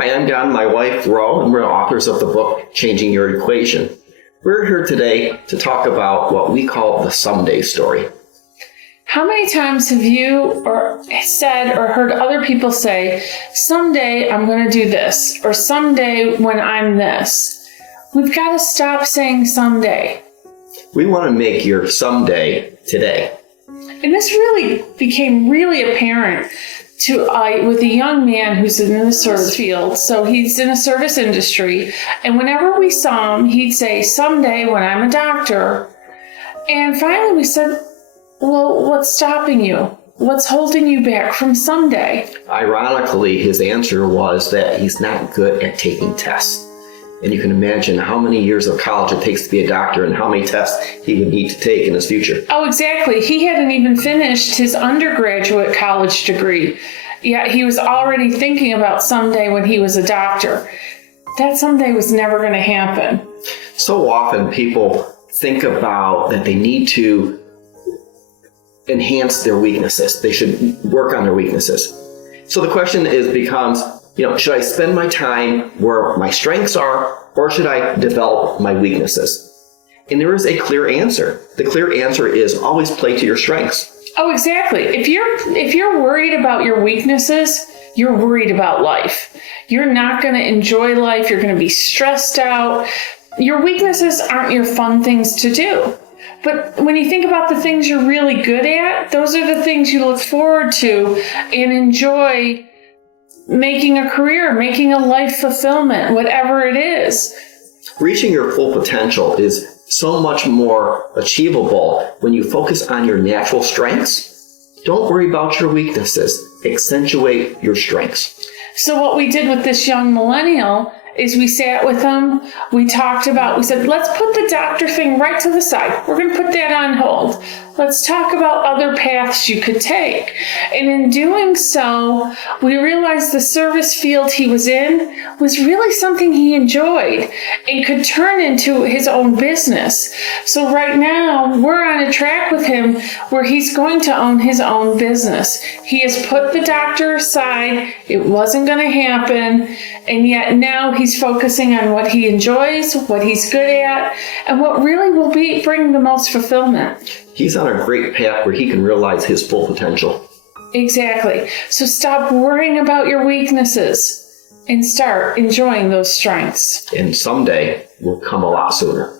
Hi, I'm Don, my wife, Ro, and we're authors of the book, Changing Your Equation. We're here today to talk about what we call the someday story. How many times have you said or heard other people say, someday I'm going to do this, or someday when I'm this? We've got to stop saying someday. We want to make your someday today. And this really became really apparent with a young man who's in the service field. So he's in a service industry. And whenever we saw him, he'd say, someday when I'm a doctor. And finally we said, well, what's stopping you? What's holding you back from someday? Ironically, his answer was that he's not good at taking tests. And you can imagine how many years of college it takes to be a doctor and how many tests he would need to take in his future. Oh, exactly. He hadn't even finished his undergraduate college degree. Yet he was already thinking about someday when he was a doctor. That someday was never going to happen. So often people think about that they need to enhance their weaknesses. They should work on their weaknesses. So the question becomes, should I spend my time where my strengths are, or should I develop my weaknesses? And there is a clear answer. The clear answer is always play to your strengths. Oh, exactly. If you're worried about your weaknesses, you're worried about life. You're not going to enjoy life. You're going to be stressed out. Your weaknesses aren't your fun things to do. But when you think about the things you're really good at, those are the things you look forward to and enjoy making a career, making a life fulfillment, whatever it is. Reaching your full potential is so much more achievable when you focus on your natural strengths. Don't worry about your weaknesses. Accentuate your strengths. So what we did with this young millennial is we sat with him, we said, let's put the doctor thing right to the side. We're going to put that on hold. Let's talk about other paths you could take. And in doing so, we realized the service field he was in was really something he enjoyed and could turn into his own business. So right now, we're on a track with him where he's going to own his own business. He has put the doctor aside. It wasn't going to happen. And yet now he's focusing on what he enjoys, what he's good at, and what really will bring the most fulfillment. He's on a great path where he can realize his full potential. Exactly. So stop worrying about your weaknesses and start enjoying those strengths. And someday will come a lot sooner.